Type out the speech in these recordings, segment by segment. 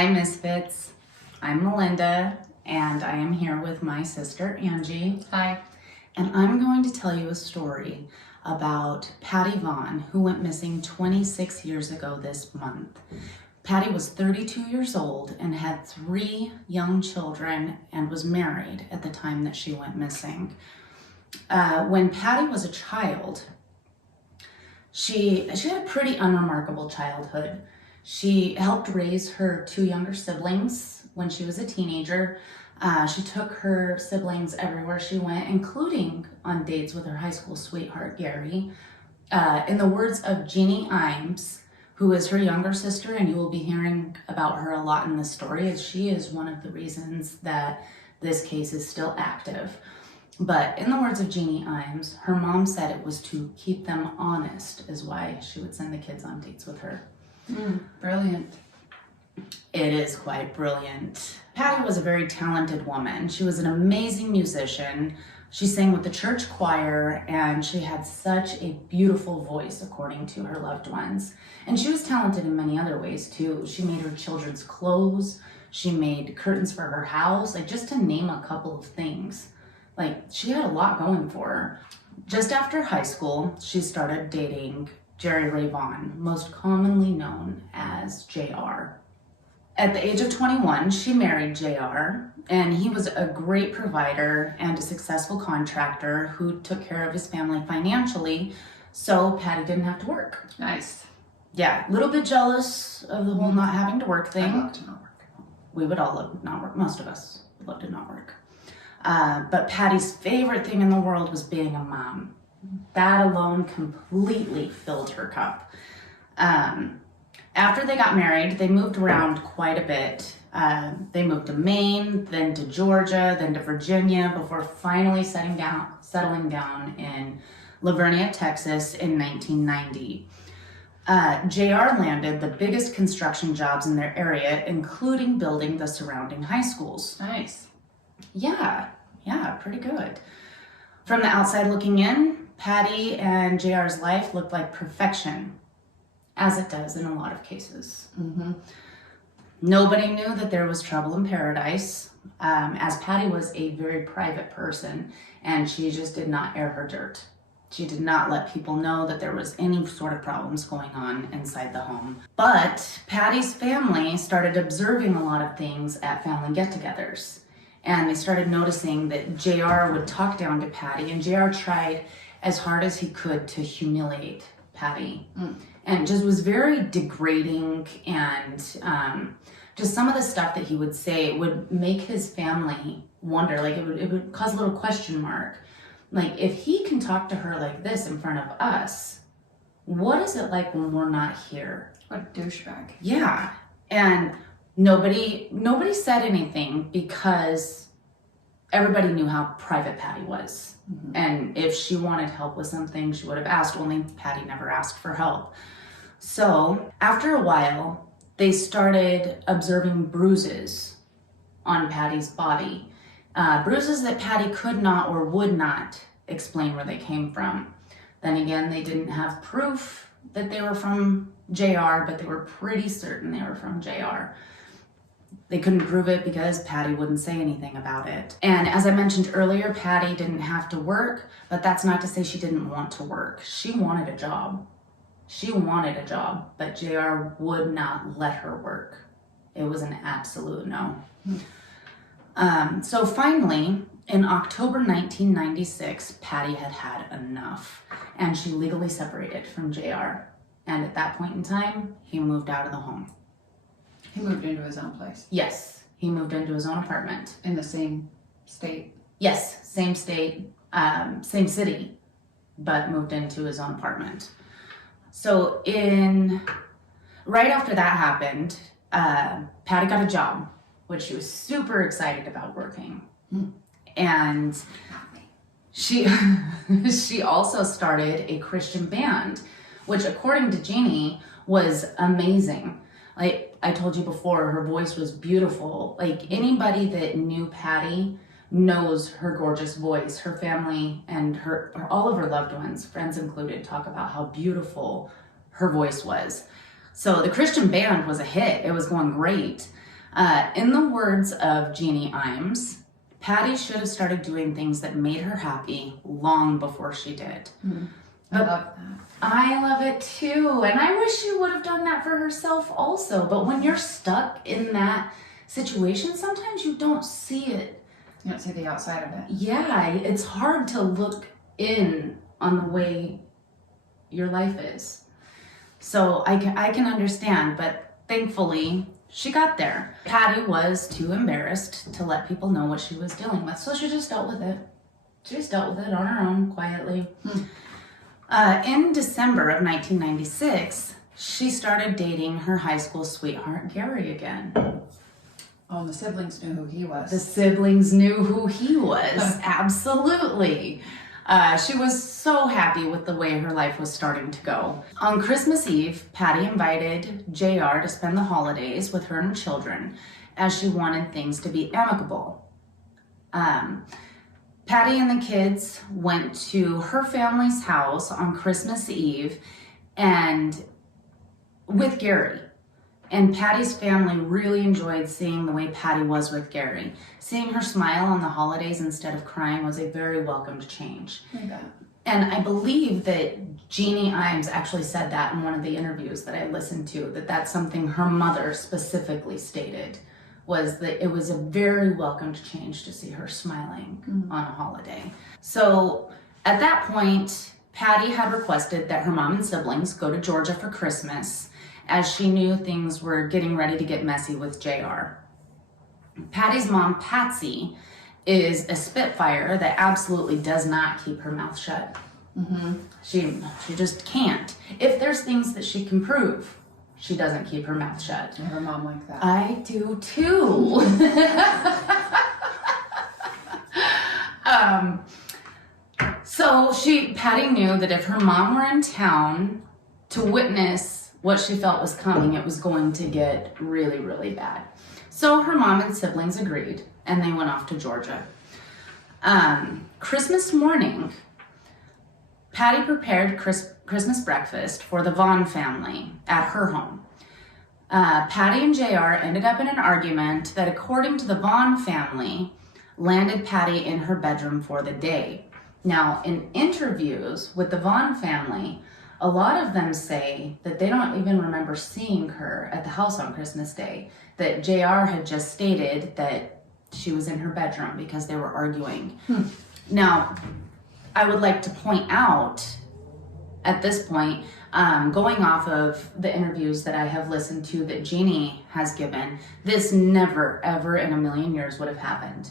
Hi, Misfits. I'm Melinda, and I am here with my sister, Angie. Hi. And I'm going to tell you a story about Patty Vaughn, who went missing 26 years ago this month. Patty was 32 years old and had 3 young children and was married at the time that she went missing. When Patty was a child, she had a pretty unremarkable childhood. She helped raise her 2 younger siblings when she was a teenager. She took her siblings everywhere she went, including on dates with her high school sweetheart, Gary. In the words of Jeannie Imes, who is her younger sister, and you will be hearing about her a lot in this story, as she is one of the reasons that this case is still active. But in the words of Jeannie Imes, her mom said it was to keep them honest is why she would send the kids on dates with her. Brilliant. It is quite brilliant. Patty was a very talented woman. She was an amazing musician. She sang with the church choir, and she had such a beautiful voice, according to her loved ones. And she was talented in many other ways, too. She made her children's clothes. She made curtains for her house, just to name a couple of things. She had a lot going for her. Just after high school, she started dating Jerry Ray Vaughan, most commonly known as JR. At the age of 21, she married JR, and he was a great provider and a successful contractor who took care of his family financially, so Patty didn't have to work. Nice. Yeah, a little bit jealous of the whole not having to work thing. I'd love to not work. We would all love to not work. Most of us would love to not work. But Patty's favorite thing in the world was being a mom. That alone completely filled her cup. After they got married, they moved around quite a bit. They moved to Maine, then to Georgia, then to Virginia, before finally settling down in Lavernia, Texas in 1990. JR landed the biggest construction jobs in their area, including building the surrounding high schools. Nice. Yeah, pretty good. From the outside looking in, Patty and JR's life looked like perfection, as it does in a lot of cases. Nobody knew that there was trouble in paradise, as Patty was a very private person, and she just did not air her dirt. She did not let people know that there was any sort of problems going on inside the home. But Patty's family started observing a lot of things at family get-togethers. And they started noticing that JR would talk down to Patty, and JR tried as hard as he could to humiliate Patty. And just was very degrading, and just some of the stuff that he would say would make his family wonder, it would cause a little question mark. If he can talk to her like this in front of us, what is it like when we're not here? What a douchebag. Yeah. And nobody said anything because everybody knew how private Patty was. And if she wanted help with something, she would have asked, only Patty never asked for help. So after a while, they started observing bruises on Patty's body. Bruises that Patty could not or would not explain where they came from. Then again, they didn't have proof that they were from JR, but they were pretty certain they were from JR. They couldn't prove it because Patty wouldn't say anything about it. And as I mentioned earlier, Patty didn't have to work, but that's not to say she didn't want to work. She wanted a job. But JR would not let her work. It was an absolute no. So finally, in October 1996, Patty had had enough, and she legally separated from JR. And at that point in time, he moved out of the home. He moved into his own place. Yes, he moved into his own apartment. In the same state? Yes, same state, same city, but moved into his own apartment. So right after that happened, Patty got a job, which she was super excited about working. And she also started a Christian band, which according to Jeannie was amazing. I told you before, her voice was beautiful. Anybody that knew Patty knows her gorgeous voice. Her family and all of her loved ones, friends included, talk about how beautiful her voice was. So the Christian band was a hit. It was going great. In the words of Jeannie Imes, Patty should have started doing things that made her happy long before she did. I love that. I love it too, and I wish she would have done that for herself also. But when you're stuck in that situation, sometimes you don't see it. You don't see the outside of it. Yeah, it's hard to look in on the way your life is. So I can understand, but thankfully she got there. Patty was too embarrassed to let people know what she was dealing with, so she just dealt with it. She just dealt with it on her own, quietly. In December of 1996, she started dating her high school sweetheart, Gary, again. Oh, the siblings knew who he was. The siblings knew who he was, absolutely. She was so happy with the way her life was starting to go. On Christmas Eve, Patty invited JR to spend the holidays with her and her children, as she wanted things to be amicable. Patty and the kids went to her family's house on Christmas Eve and with Gary. And Patty's family really enjoyed seeing the way Patty was with Gary. Seeing her smile on the holidays instead of crying was a very welcomed change. I bet. And I believe that Jeannie Imes actually said that in one of the interviews that I listened to, that that's something her mother specifically stated, was that it was a very welcomed change to see her smiling on a holiday. So at that point, Patty had requested that her mom and siblings go to Georgia for Christmas, as she knew things were getting ready to get messy with JR. Patty's mom, Patsy, is a spitfire that absolutely does not keep her mouth shut. She just can't. If there's things that she can prove, she doesn't keep her mouth shut. I have a mom like that. I do too. So Patty knew that if her mom were in town to witness what she felt was coming, it was going to get really, really bad. So her mom and siblings agreed, and they went off to Georgia. Christmas morning, Patty prepared Christmas breakfast for the Vaughn family at her home. Patty and JR ended up in an argument that, according to the Vaughn family, landed Patty in her bedroom for the day. Now, in interviews with the Vaughn family, a lot of them say that they don't even remember seeing her at the house on Christmas Day, that JR had just stated that she was in her bedroom because they were arguing. Now, I would like to point out at this point, going off of the interviews that I have listened to that Jeannie has given, this never, ever in a million years would have happened.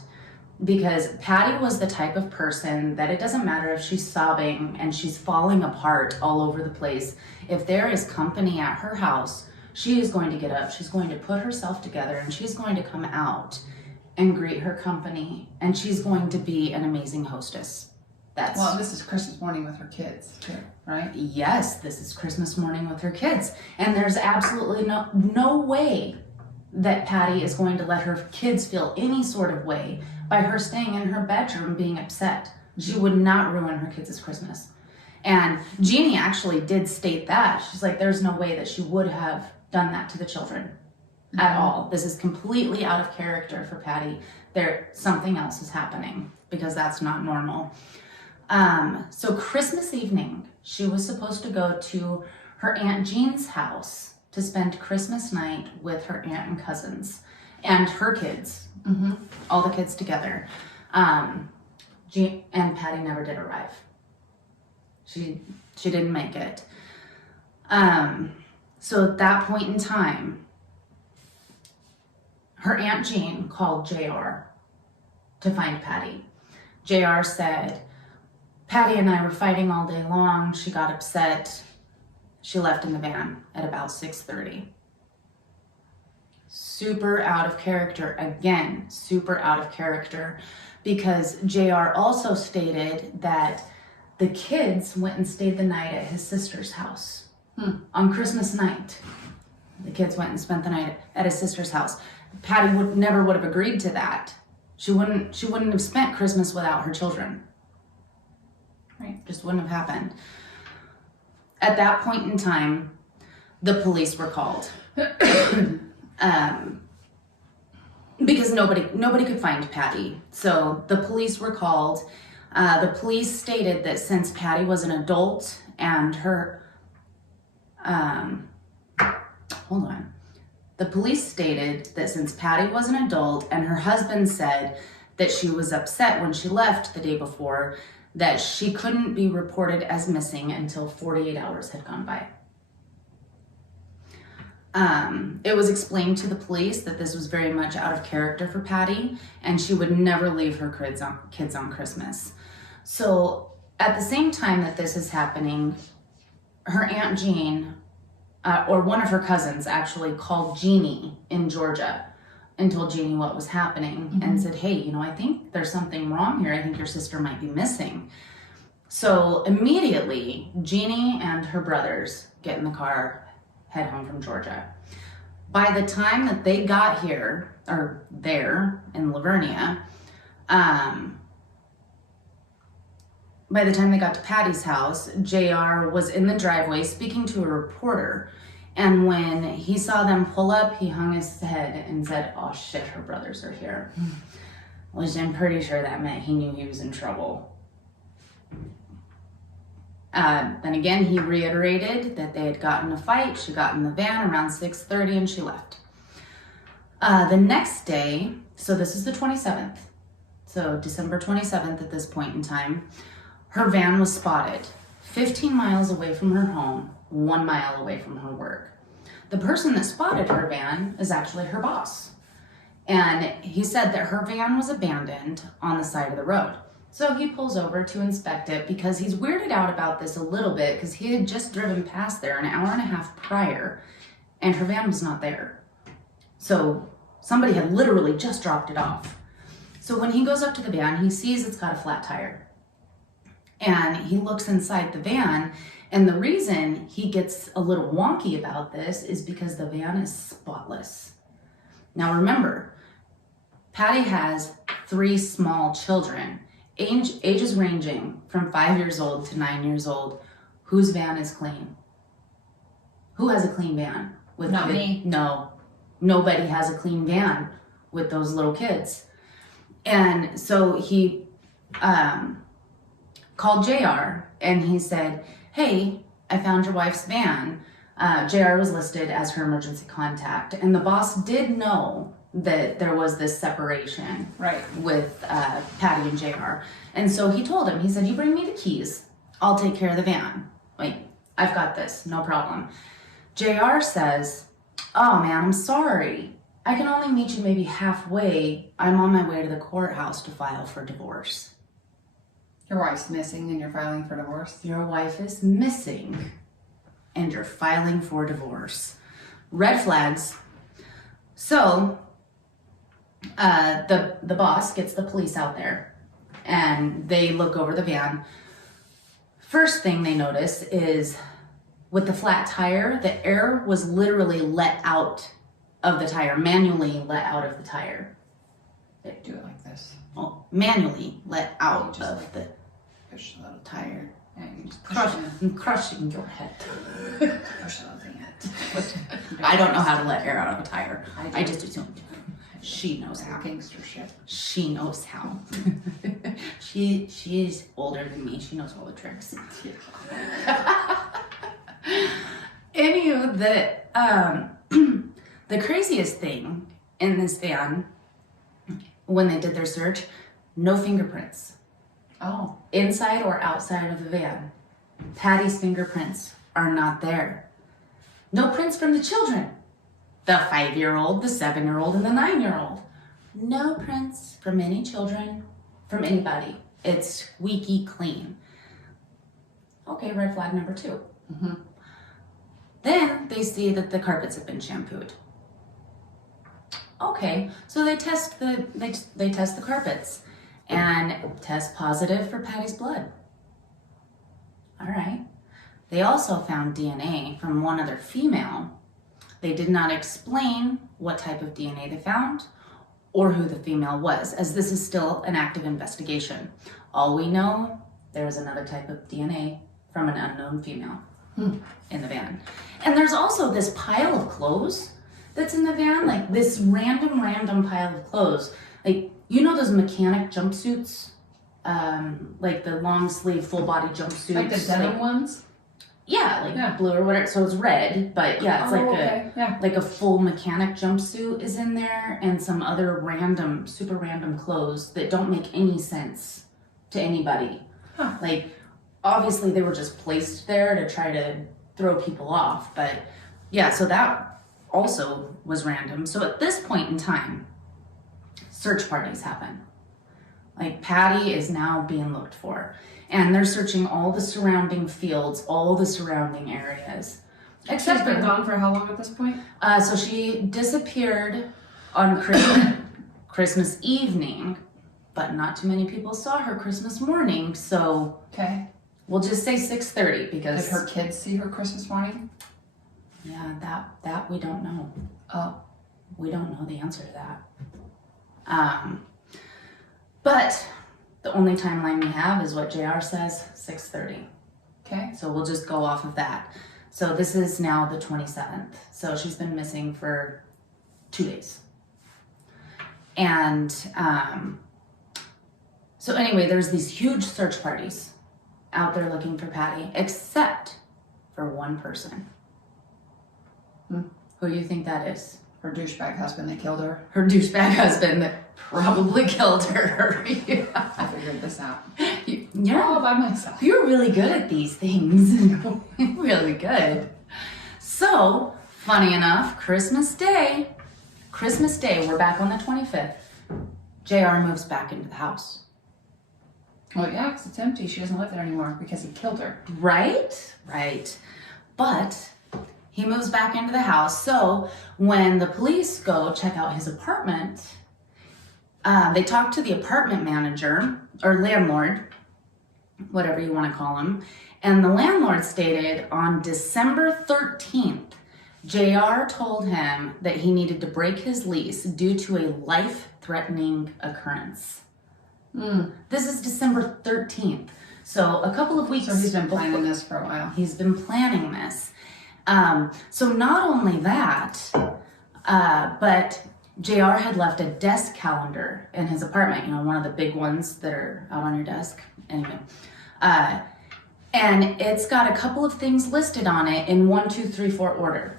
Because Patty was the type of person that it doesn't matter if she's sobbing and she's falling apart all over the place. If there is company at her house, she is going to get up, she's going to put herself together, and she's going to come out and greet her company, and she's going to be an amazing hostess. Well, this is Christmas morning with her kids too, right? Yes, this is Christmas morning with her kids. And there's absolutely no way that Patty is going to let her kids feel any sort of way by her staying in her bedroom being upset. She would not ruin her kids' Christmas. And Jeannie actually did state that. She's like, there's no way that she would have done that to the children at all. This is completely out of character for Patty. Something else is happening because that's not normal. So Christmas evening, she was supposed to go to her Aunt Jean's house to spend Christmas night with her aunt and cousins and her kids, all the kids together. And Patty never did arrive. She didn't make it. So at that point in time, her Aunt Jean called JR to find Patty. JR said, Patty and I were fighting all day long. She got upset. She left in the van at about 6:30. Super out of character. Again, super out of character, because JR also stated that the kids went and stayed the night at his sister's house on Christmas night. The kids went and spent the night at his sister's house. Patty never would have agreed to that. She wouldn't have spent Christmas without her children. Right? Just wouldn't have happened. At that point in time, the police were called. because nobody could find Patty. So the police were called. The police stated that since Patty was an adult and her, The police stated that since Patty was an adult and her husband said that she was upset when she left the day before, that she couldn't be reported as missing until 48 hours had gone by. It was explained to the police that this was very much out of character for Patty, and she would never leave her kids on Christmas. So at the same time that this is happening, her Aunt Jean, or one of her cousins actually called Jeannie in Georgia and told Jeannie what was happening and said, hey, I think there's something wrong here. I think your sister might be missing. So immediately, Jeannie and her brothers get in the car, head home from Georgia. By the time that they got here, or there in Lavernia, by the time they got to Patty's house, JR was in the driveway speaking to a reporter. And when he saw them pull up, he hung his head and said, oh shit, her brothers are here. Which I'm pretty sure that meant he knew he was in trouble. Then again, he reiterated that they had gotten in a fight. She got in the van around 6:30 and she left. The next day, so this is the 27th, so December 27th at this point in time, her van was spotted 15 miles away from her home, 1 mile away from her work. The person that spotted her van is actually her boss. And he said that her van was abandoned on the side of the road. So he pulls over to inspect it because he's weirded out about this a little bit because he had just driven past there an hour and a half prior and her van was not there. So somebody had literally just dropped it off. So when he goes up to the van, he sees it's got a flat tire. And he looks inside the van, and the reason he gets a little wonky about this is because the van is spotless. Now remember, Patty has 3 small children, ages ranging from 5 years old to 9 years old. Whose van is clean? Who has a clean van? Not me. No, nobody has a clean van with those little kids. And so he called JR and he said, hey, I found your wife's van. JR was listed as her emergency contact. And the boss did know that there was this separation with Patty and JR. And so he told him, he said, you bring me the keys, I'll take care of the van. Like, I've got this, no problem. JR says, oh man, I'm sorry. I can only meet you maybe halfway. I'm on my way to the courthouse to file for divorce. Your wife's missing and you're filing for divorce? Your wife is missing and you're filing for divorce. Red flags. So the boss gets the police out there and they look over the van. First thing they notice is with the flat tire, the air was literally let out of the tire, manually let out of the tire. They do it like this. Well, manually let out of the Push the little tire. And you just Crushing your head. push the little thing in. I don't know how to let air out of a tire. I just assumed. She knows how. Gangster shit. She knows how. She is older than me. She knows all the tricks. Anywho, the craziest thing in this van, when they did their search, no fingerprints. Oh. Inside or outside of the van. Patty's fingerprints are not there. No prints from the children. The 5-year-old, the 7-year-old, and the 9-year-old. No prints from any children, from anybody. It's squeaky clean. Okay, red flag number 2. Then they see that the carpets have been shampooed. Okay, so they test the carpets and test positive for Patty's blood. All right. They also found DNA from one other female. They did not explain what type of DNA they found or who the female was, as this is still an active investigation. All we know, there is another type of DNA from an unknown female in the van. And there's also this pile of clothes that's in the van, like this random pile of clothes. Like, you know those mechanic jumpsuits? Like the long sleeve, full body jumpsuits. Like the denim ones? Yeah, like blue or whatever. So it's red, but yeah, it's like a full mechanic jumpsuit is in there, and some other super random clothes that don't make any sense to anybody. Huh. Like, obviously they were just placed there to try to throw people off, but yeah, so that also was random. So at this point in time, search parties happen. Like, Patty is now being looked for, and they're searching all the surrounding fields, all the surrounding areas. Except she's been gone for how long at this point? So she disappeared on Christmas evening, but not too many people saw her Christmas morning, so okay, we'll just say 6:30 because... Did her kids see her Christmas morning? Yeah, that we don't know. Oh. We don't know the answer to that. But the only timeline we have is what JR says, 6:30. Okay. So we'll just go off of that. So this is now the 27th. So she's been missing for 2 days. And so anyway, there's these huge search parties out there looking for Patty, except for one person. Who do you think that is? Her douchebag husband that killed her. Her douchebag husband that probably killed her. Yeah. I figured this out. You're all by myself. You're really good at these things. Really good. So, funny enough, Christmas Day, we're back on the 25th. JR moves back into the house. Well, yeah, because it's empty. She doesn't live there anymore because he killed her. Right. But he moves back into the house. So when the police go check out his apartment, they talk to the apartment manager or landlord, whatever you want to call him. And the landlord stated on December 13th, JR told him that he needed to break his lease due to a life-threatening occurrence. This is December 13th. So a couple of weeks. So he's been planning this for a while. He's been planning this. So not only that, but JR had left a desk calendar in his apartment, you know, one of the big ones that are out on your desk. Anyway, and it's got a couple of things listed on it in 1, 2, 3, 4 order.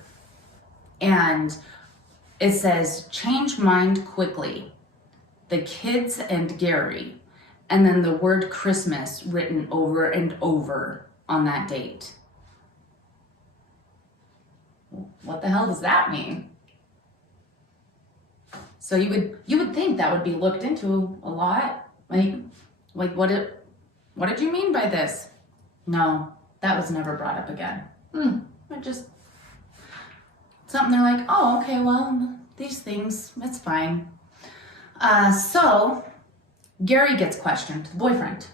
And it says, change mind quickly, the kids and Gary, and then the word Christmas written over and over on that date. What the hell does that mean? So you would think that would be looked into a lot. Like what did you mean by this? No, that was never brought up again. Just something they're like, oh, okay, well, these things, it's fine. So Gary gets questioned, the boyfriend.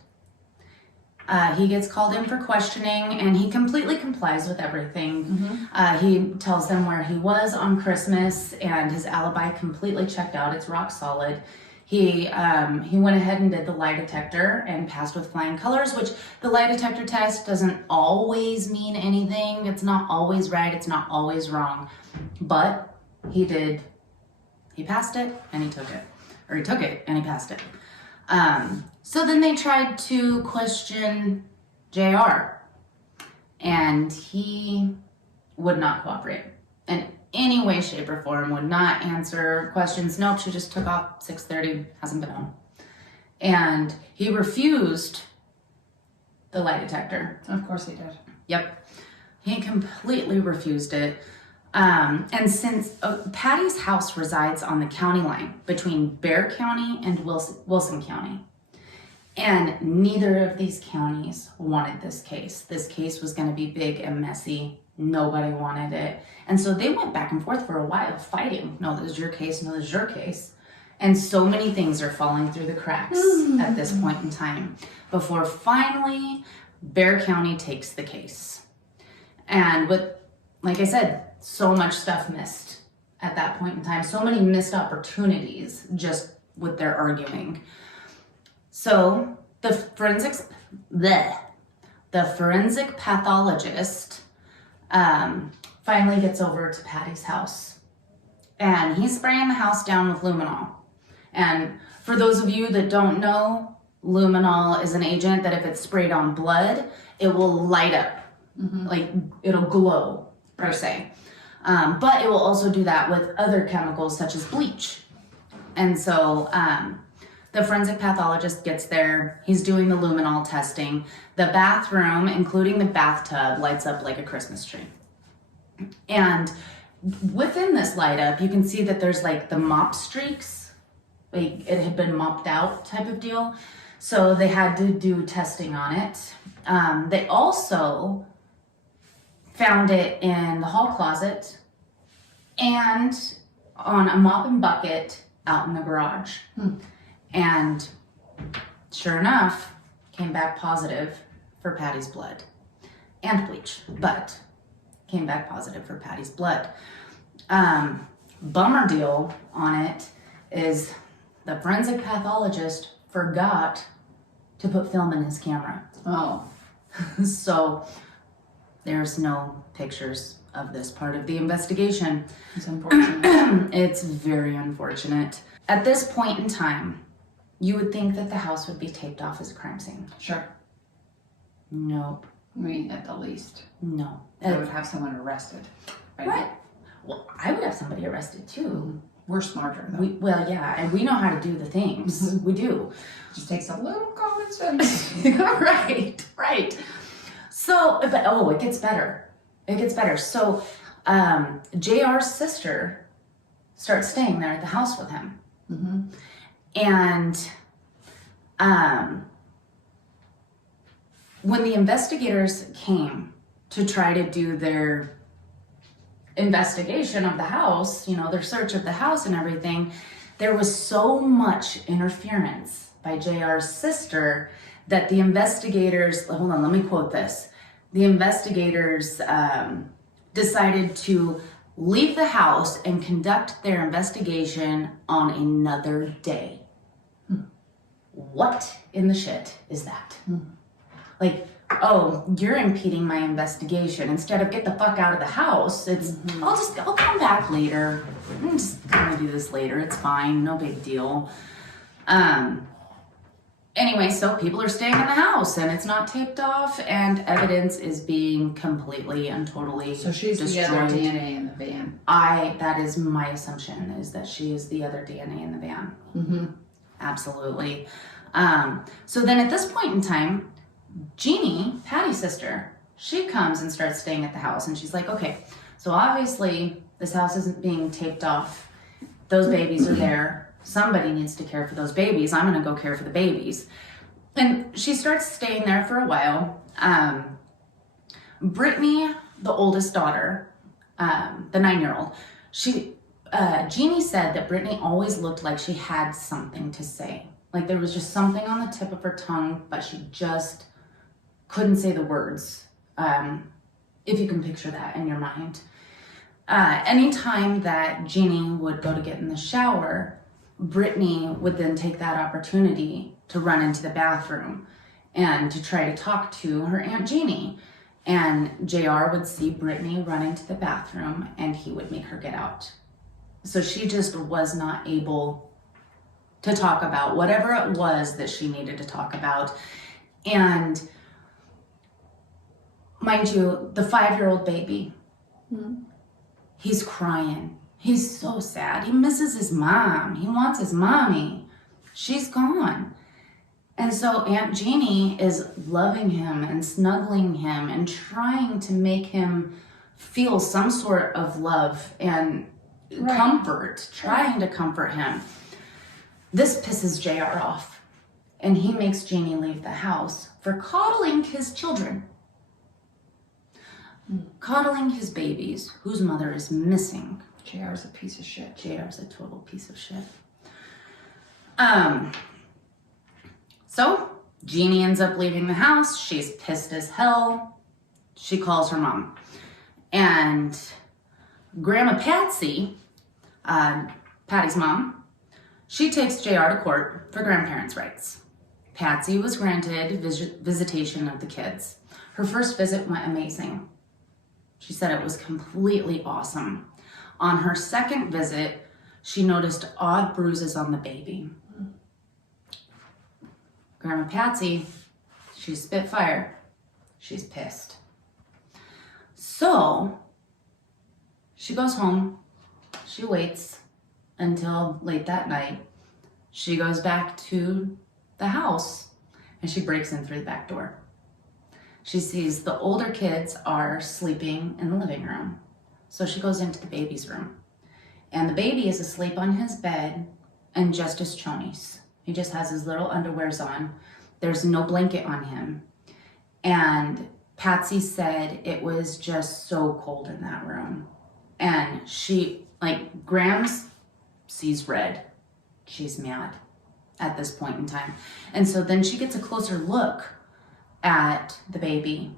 He gets called in for questioning, and he completely complies with everything. He tells them where he was on Christmas, and his alibi completely checked out. It's rock solid. He went ahead and did the lie detector and passed with flying colors, which the lie detector test doesn't always mean anything. It's not always right. It's not always wrong. But he did. He passed it, and he took it. Or he took it, and he passed it. So then they tried to question JR, and he would not cooperate in any way, shape, or form, would not answer questions. Nope, she just took off 6:30, hasn't been home. And he refused the lie detector. Of course he did. Yep, he completely refused it. And since Patty's house resides on the county line between Bexar County and Wilson County, and neither of these counties wanted this case. This case was going to be big and messy. Nobody wanted it. And so they went back and forth for a while fighting. No, this is your case. No, this is your case. And so many things are falling through the cracks at this point in time before finally Bexar County takes the case. And with, like I said, so much stuff missed at that point in time. So many missed opportunities just with their arguing. So the forensic pathologist finally gets over to Patty's house and he's spraying the house down with luminol. And for those of you that don't know, luminol is an agent that if it's sprayed on blood, it will light up, like it'll glow per se. But it will also do that with other chemicals such as bleach. And so the forensic pathologist gets there, he's doing the luminol testing. The bathroom, including the bathtub, lights up like a Christmas tree. And within this light up, you can see that there's like the mop streaks, like it had been mopped out type of deal. So they had to do testing on it. They also found it in the hall closet and on a mop and bucket out in the garage. And sure enough, came back positive for Patty's blood and bleach, but came back positive for Patty's blood. Bummer deal on it is the forensic pathologist forgot to put film in his camera. Oh. So there's no pictures of this part of the investigation. It's unfortunate. It's very unfortunate. At this point in time, you would think that the house would be taped off as a crime scene. Sure. Nope. I mean, at the least. No. I would have someone arrested. Right. Well, I would have somebody arrested too. We're smarter, though. Well, yeah, and we know how to do the things. We do. Just takes a little common sense. Right. So, but it gets better. It gets better. So, JR's sister starts staying there at the house with him. And when the investigators came to try to do their investigation of the house, their search of the house and everything, there was so much interference by JR's sister that the investigators, hold on, let me quote this. The investigators decided to leave the house and conduct their investigation on another day. What in the shit is that? Like, oh, you're impeding my investigation. Instead of get the fuck out of the house, it's, I'll come back later. I'm just gonna do this later. It's fine, no big deal. Anyway, so people are staying in the house and it's not taped off and evidence is being completely and totally So she's destroyed. the other DNA in the van. That is my assumption, is that she is the other DNA in the van. Absolutely. So then at this point in time, Jeannie, Patty's sister, she comes and starts staying at the house and she's like, okay, so obviously this house isn't being taped off. Those babies are there. Somebody needs to care for those babies. I'm gonna go care for the babies. And she starts staying there for a while. Brittany, the oldest daughter, the 9-year-old, Jeannie said that Brittany always looked like she had something to say. Like there was just something on the tip of her tongue, but she just couldn't say the words. If you can picture that in your mind. Anytime that Jeannie would go to get in the shower, Brittany would then take that opportunity to run into the bathroom and to try to talk to her Aunt Jeannie. And JR would see Brittany run into the bathroom and he would make her get out. So she just was not able to talk about whatever it was that she needed to talk about. And mind you, the 5-year-old baby, he's crying. He's so sad. He misses his mom. He wants his mommy. She's gone. And so Aunt Jeannie is loving him and snuggling him and trying to make him feel some sort of love and comfort, trying to comfort him. This pisses JR off, and he makes Jeannie leave the house for coddling his children. Coddling his babies, whose mother is missing. JR's a piece of shit. JR's a total piece of shit. So Jeannie ends up leaving the house. She's pissed as hell. She calls her mom. And Grandma Patsy, Patty's mom, she takes JR to court for grandparents' rights. Patsy was granted visitation of the kids. Her first visit went amazing. She said it was completely awesome. On her second visit, she noticed odd bruises on the baby. Grandma Patsy, she's Spitfire. She's pissed. So she goes home. She waits until late that night. She goes back to the house and she breaks in through the back door. She sees the older kids are sleeping in the living room. So she goes into the baby's room. And the baby is asleep on his bed and just his chonies. He just has his little underwears on. There's no blanket on him. And Patsy said it was just so cold in that room. And she, like, Grams sees red. She's mad at this point in time. And so then she gets a closer look at the baby.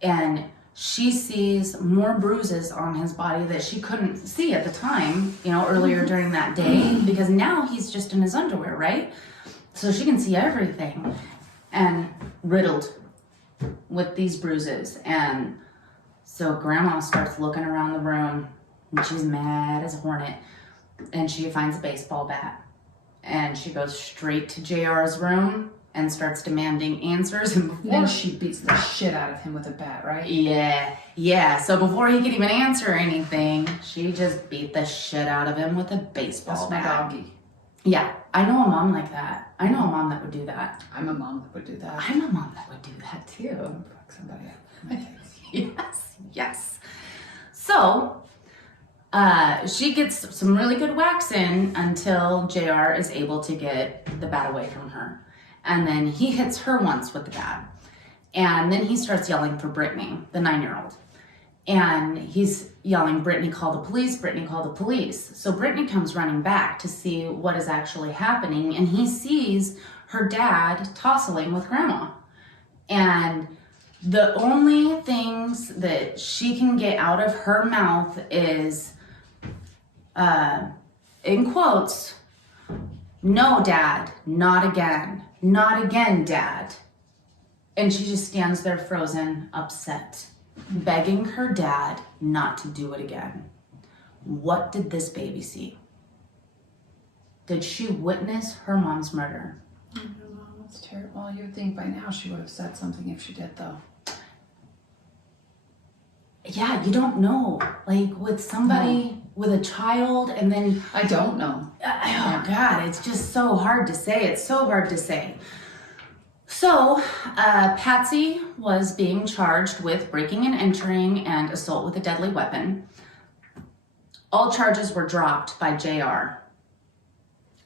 And she sees more bruises on his body that she couldn't see at the time, earlier during that day, because now he's just in his underwear, right? So she can see everything, and riddled with these bruises. And so Grandma starts looking around the room, and she's mad as a hornet, and she finds a baseball bat, and she goes straight to JR's room and starts demanding answers. And then she beats the shit out of him with a bat, right? Yeah. So before he could even answer anything, she just beat the shit out of him with a baseball bat. That's my doggy. Yeah, I know a mom like that. I know a mom that would do that. I'm a mom that would do that. I'm a mom that would do that too. I'm gonna fuck somebody up. Yes. So, she gets some really good whacks in until JR is able to get the bat away from her. And then he hits her once with the bat. And then he starts yelling for Brittany, the 9-year-old. And he's yelling, Brittany, call the police, Brittany, call the police. So Brittany comes running back to see what is actually happening. And he sees her dad tossling with Grandma. And the only things that she can get out of her mouth is, in quotes, no, Dad, not again. Not again, Dad. And she just stands there frozen, upset, begging her dad not to do it again. What did this baby see? Did she witness her mom's murder? I don't know, that's terrible. Well, you would think by now she would have said something if she did, though. Yeah, you don't know. Like with somebody, with a child, and then... I don't know. Oh, God, it's just so hard to say. It's so hard to say. So, Patsy was being charged with breaking and entering and assault with a deadly weapon. All charges were dropped by JR.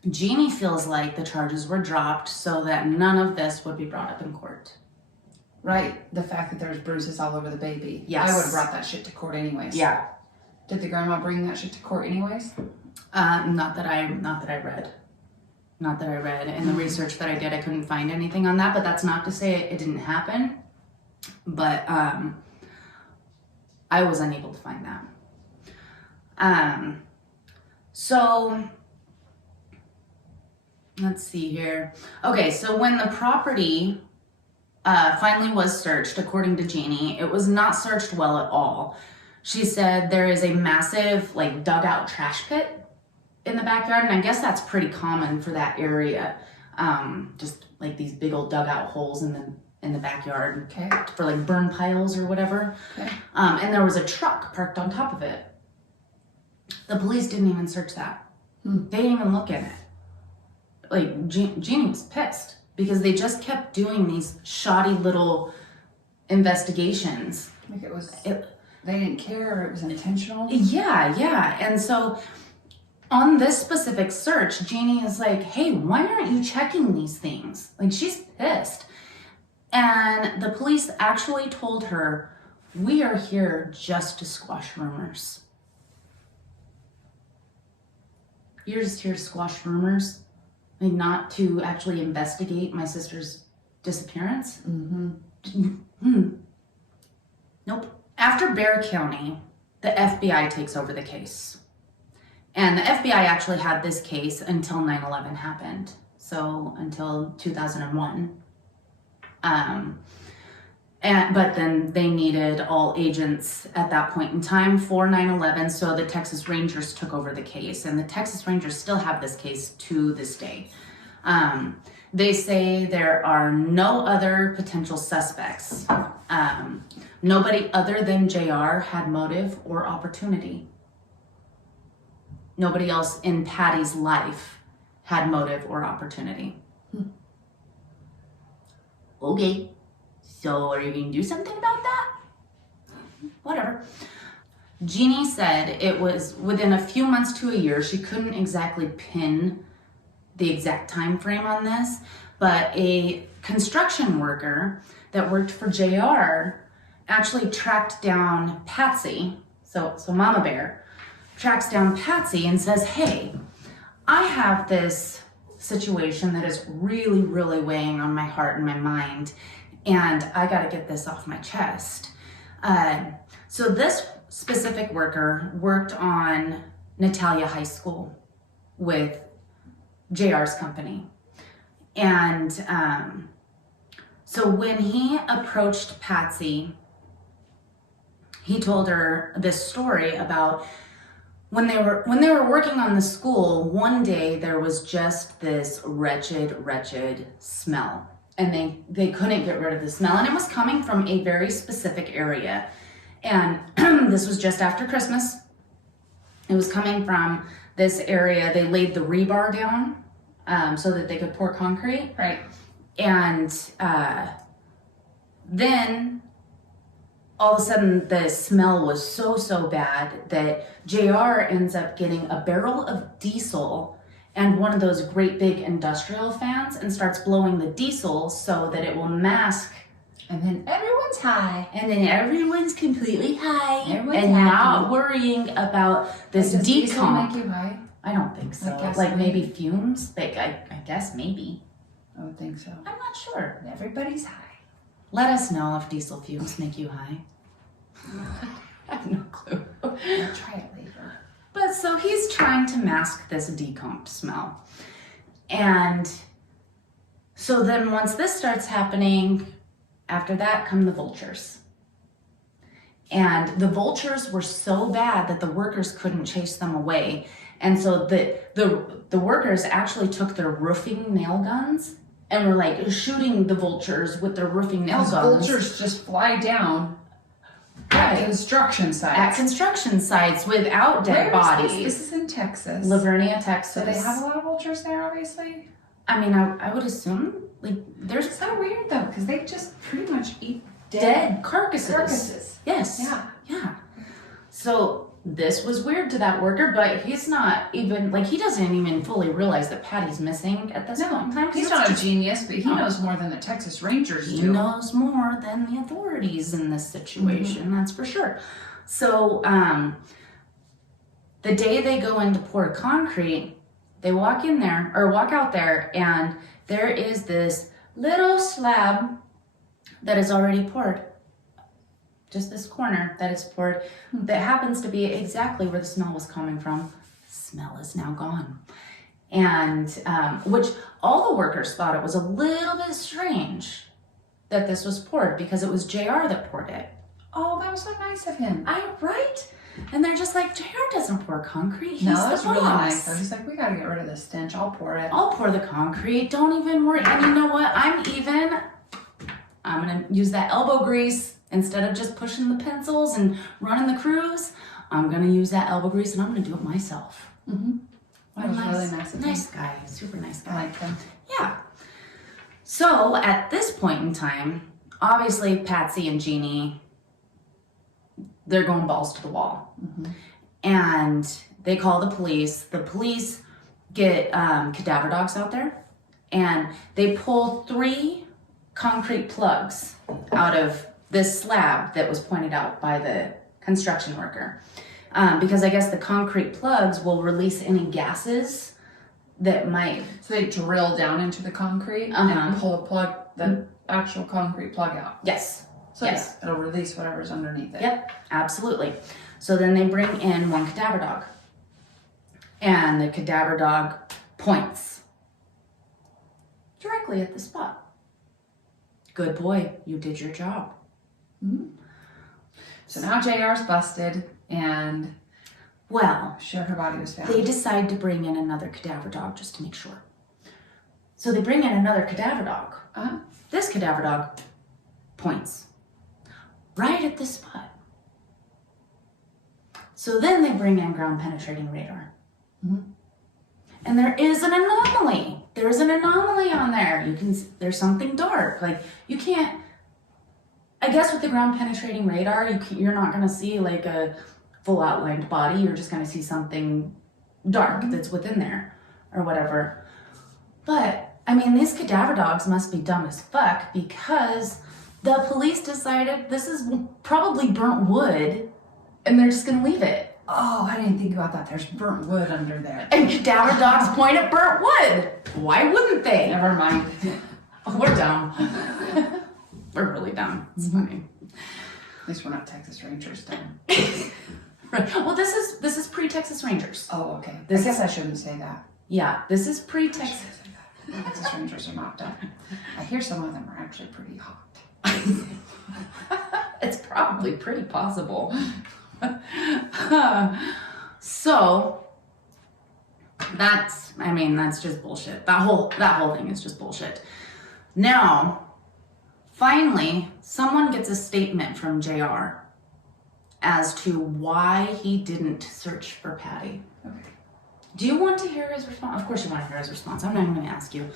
Jeannie feels like the charges were dropped so that none of this would be brought up in court. Right, the fact that there's bruises all over the baby. Yes. I would have brought that shit to court anyways. Yeah. Did the grandma bring that shit to court anyways? Not that I read. Not that I read. In the research that I did, I couldn't find anything on that, but that's not to say it didn't happen. But I was unable to find that. So let's see here. Okay, so when the property finally was searched, according to Jeannie, it was not searched well at all. She said there is a massive, like, dugout trash pit in the backyard, and I guess that's pretty common for that area. Just like these big old dugout holes in the backyard, okay, for like burn piles or whatever. Okay. And there was a truck parked on top of it. The police didn't even search that. They didn't even look in it. Like Jeannie was pissed because they just kept doing these shoddy little investigations. Like they didn't care, or it was intentional. Yeah. And so on this specific search, Jeannie is like, hey, why aren't you checking these things? Like, she's pissed. And the police actually told her, we are here just to squash rumors. You're just here to squash rumors? Like, not to actually investigate my sister's disappearance? Nope. After Bexar County, the FBI takes over the case. And the FBI actually had this case until 9/11 happened. So until 2001. But then they needed all agents at that point in time for 9/11, so the Texas Rangers took over the case, and the Texas Rangers still have this case to this day. They say there are no other potential suspects. Nobody other than JR had motive or opportunity. Nobody else in Patty's life had motive or opportunity. Okay. So are you going to do something about that? Whatever. Jeannie said it was within a few months to a year. She couldn't exactly pin the exact time frame on this, but a construction worker that worked for JR actually tracked down Patsy. So Mama Bear tracks down Patsy and says, hey, I have this situation that is really, really weighing on my heart and my mind, and I got to get this off my chest. So this specific worker worked on Natalia High School with JR's company. And so when he approached Patsy, he told her this story about when they were working on the school, one day there was just this wretched smell. And they couldn't get rid of the smell. And it was coming from a very specific area. And this was just after Christmas. It was coming from this area. They laid the rebar down so that they could pour concrete. Right. And then all of a sudden the smell was so bad that JR ends up getting a barrel of diesel and one of those great big industrial fans and starts blowing the diesel so that it will mask. And then everyone's high. And then everyone's completely high. Everyone's and happy. Not worrying about this Does diesel decomp. make you high? I don't think so. Like Like gasoline? maybe fumes? Like I guess maybe. I would think so. I'm not sure. Everybody's high. Let us know if diesel fumes make you high. I have no clue. I'll try it later. But so he's trying to mask this decomp smell. And so then once this starts happening, after that come the vultures. And the vultures were so bad that the workers couldn't chase them away. And so the workers actually took their roofing nail guns and were like shooting the vultures with their roofing nail Those guns. vultures just fly down Right. at construction sites. At construction sites without dead Where is bodies. This is in Texas. Livonia, Texas. So they have a lot of vultures there, obviously. I mean, I would assume like there's It's so weird though, because they just pretty much eat dead carcasses. carcasses. Yes. Yeah. So this was weird to that worker, but he's not even like he doesn't even fully realize that Patty's missing at this point in time. 'Cause He's it's not a just- genius, but he knows more than the Texas Rangers He do. knows more than the authorities in this situation, that's for sure. So the day they go in to pour concrete, they walk out there, and there is this little slab that is already poured. Just this corner that is poured that happens to be exactly where the smell was coming from. The smell is now gone. And which all the workers thought it was a little bit strange that this was poured because it was JR that poured it. Oh, that was so nice of him. Right? And they're just like, JR doesn't pour concrete. He's No, the that's boss. really nice. Though. He's like, we gotta get rid of this stench. I'll pour it. I'll pour the concrete. Don't even worry. And you know what? I'm gonna use that elbow grease instead of just pushing the pencils and running the crews. I'm gonna use that elbow grease and I'm gonna do it myself. Mm-hmm. That was nice, really nice of him. nice guy, super nice guy. I like him. Yeah. So at this point in time, obviously Patsy and Jeannie, they're going balls to the wall. Mm-hmm. And they call the police. The police get cadaver dogs out there, and they pull 3 concrete plugs out of this slab that was pointed out by the construction worker. Because I guess the concrete plugs will release any gases that might... So they drill down into the concrete and pull the actual concrete plug out. Yes. So Yes. yeah, it'll release whatever's underneath it. Yep, absolutely. So then they bring in 1 cadaver dog. And the cadaver dog points directly at the spot. Good boy, you did your job. So now JR's busted, and well, sure, her body was found. They decide to bring in another cadaver dog just to make sure. So they bring in another cadaver dog. This cadaver dog points right at this spot. So then they bring in ground penetrating radar. And there is an anomaly. There's an anomaly on there. There's something dark. Like, you can't, I guess with the ground penetrating radar, you're not going to see like a full outlined body. You're just going to see something dark that's within there or whatever. But I mean, these cadaver dogs must be dumb as fuck, because the police decided this is probably burnt wood and they're just going to leave it. Oh, I didn't think about that. There's burnt wood under there. And cadaver dogs point at burnt wood. Why wouldn't they? Never mind. We're dumb. We're really dumb. It's funny. At least we're not Texas Rangers dumb. Right. Well, this is pre-Texas Rangers. Oh, okay. I guess I shouldn't say that. Yeah, this is pre-Texas. Texas Rangers are not dumb. I hear some of them are actually pretty hot. It's probably pretty possible. So that's just bullshit. That whole thing is just bullshit. Now, finally, someone gets a statement from JR as to why he didn't search for Patty. Okay. Do you want to hear his response? Of course you want to hear his response. I'm not even going to ask you.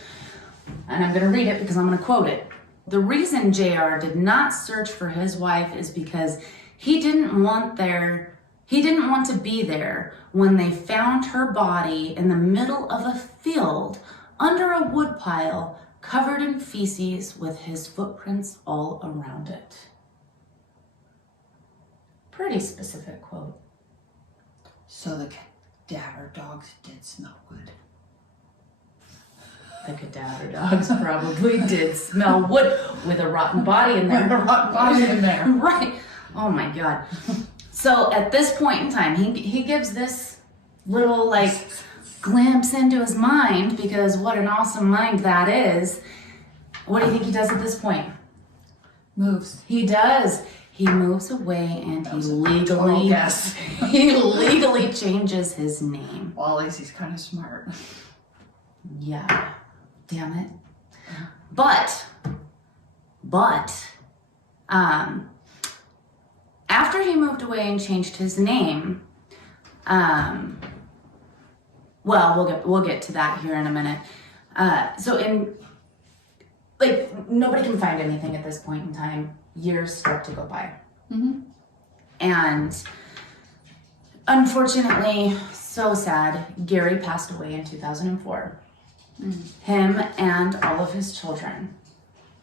And I'm going to read it because I'm going to quote it. The reason JR did not search for his wife is because he didn't want to be there when they found her body in the middle of a field under a woodpile covered in feces with his footprints all around it. Pretty specific quote. So the cadaver dogs did smell wood. The cadaver dogs probably did smell wood with a rotten body in there. With a rotten body in there. Right. Oh my God. So at this point in time, he gives this little like glimpse into his mind, because what an awesome mind that is. What do you think he does at this point? Moves. He does. He moves away and he legally changes his name. Well, at least he's kind of smart. Yeah. Damn it. But after he moved away and changed his name, well, we'll get to that here in a minute. Nobody can find anything at this point in time. Years start to go by. And unfortunately, so sad, Gary passed away in 2004. Him and all of his children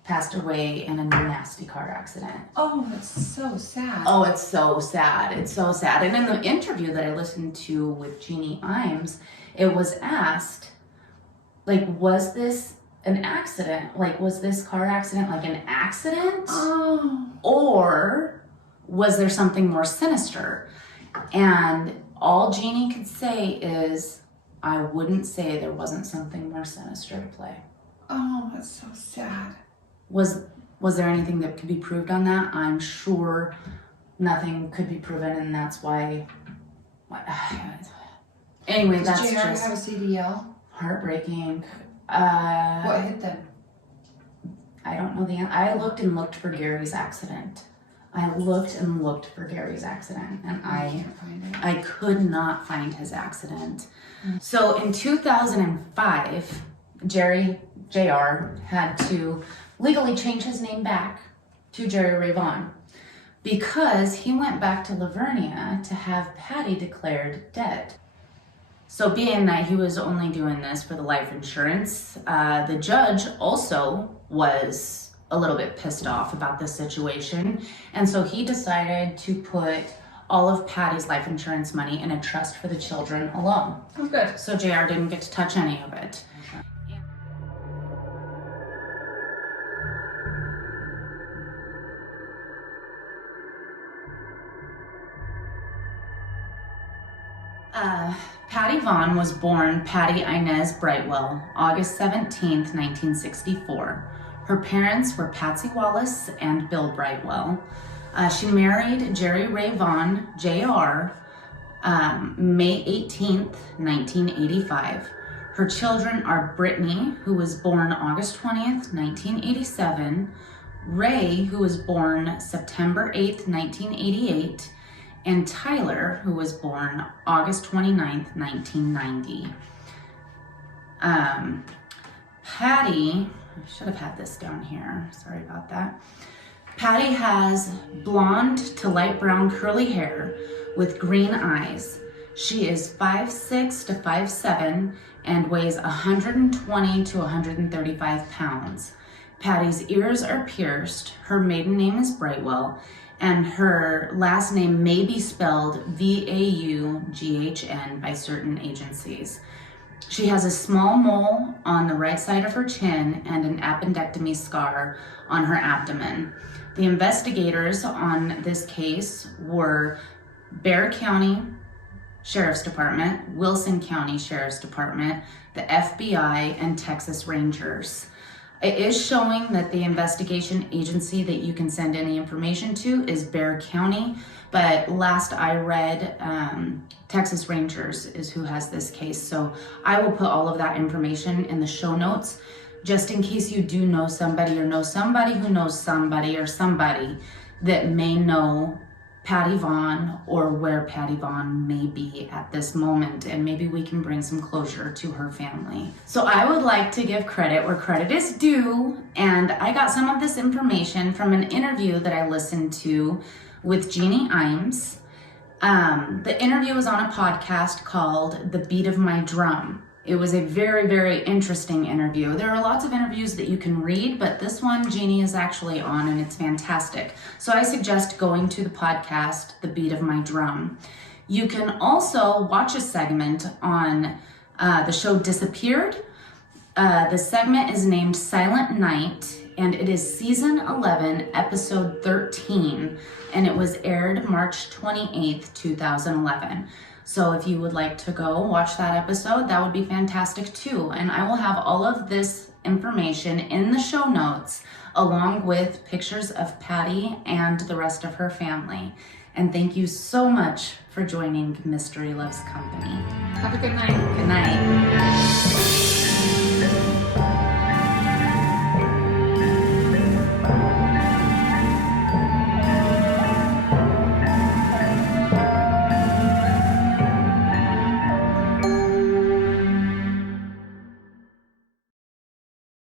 passed away in a nasty car accident. Oh, that's so sad. Oh, it's so sad. It's so sad. And in the interview that I listened to with Jeannie Imes, it was asked, like, was this an accident? Like, was this car accident like an accident? Oh. Or was there something more sinister? And all Jeannie could say is, I wouldn't say there wasn't something more sinister to play. Oh, that's so sad. Was there anything that could be proved on that? I'm sure nothing could be proven, and that's why. Anyway, that's Did JR just have a CDL? heartbreaking. What hit them? I don't know the answer. I looked for Gary's accident. And I could not find his accident. So in 2005, JR had to legally change his name back to Jerry Ray Vaughan, because he went back to Lavernia to have Patty declared dead. So being that he was only doing this for the life insurance, the judge also was a little bit pissed off about this situation. And so he decided to put all of Patty's life insurance money in a trust for the children alone. Oh, good. So JR didn't get to touch any of it. Patty Vaughn was born Patty Inez Brightwell, August 17th, 1964. Her parents were Patsy Wallace and Bill Brightwell. She married Jerry Ray Vaughn, Jr., May 18th, 1985. Her children are Brittany, who was born August 20th, 1987, Ray, who was born September 8th, 1988, and Tyler, who was born August 29th, 1990. Patty, I should have had this down here, sorry about that. Patty has blonde to light brown curly hair with green eyes. She is 5'6" to 5'7" and weighs 120 to 135 pounds. Patty's ears are pierced, her maiden name is Brightwell, and her last name may be spelled Vaughn by certain agencies. She has a small mole on the right side of her chin and an appendectomy scar on her abdomen. The investigators on this case were Bexar County Sheriff's Department, Wilson County Sheriff's Department, the FBI, and Texas Rangers. It is showing that the investigation agency that you can send any information to is Bexar County, but last I read, Texas Rangers is who has this case. So I will put all of that information in the show notes, just in case you do know somebody or know somebody who knows somebody or somebody that may know Patty Vaughn or where Patty Vaughn may be at this moment, and maybe we can bring some closure to her family. So I would like to give credit where credit is due, and I got some of this information from an interview that I listened to with Jeannie Imes. The interview was on a podcast called The Beat of My Drum. It was a very, very interesting interview. There are lots of interviews that you can read, but this one Jeannie is actually on, and it's fantastic. So I suggest going to the podcast, The Beat of My Drum. You can also watch a segment on the show Disappeared. The segment is named Silent Night, and it is season 11, episode 13, and it was aired March 28th, 2011. So if you would like to go watch that episode, that would be fantastic too. And I will have all of this information in the show notes, along with pictures of Patty and the rest of her family. And thank you so much for joining Mystery Loves Company. Have a good night. Good night.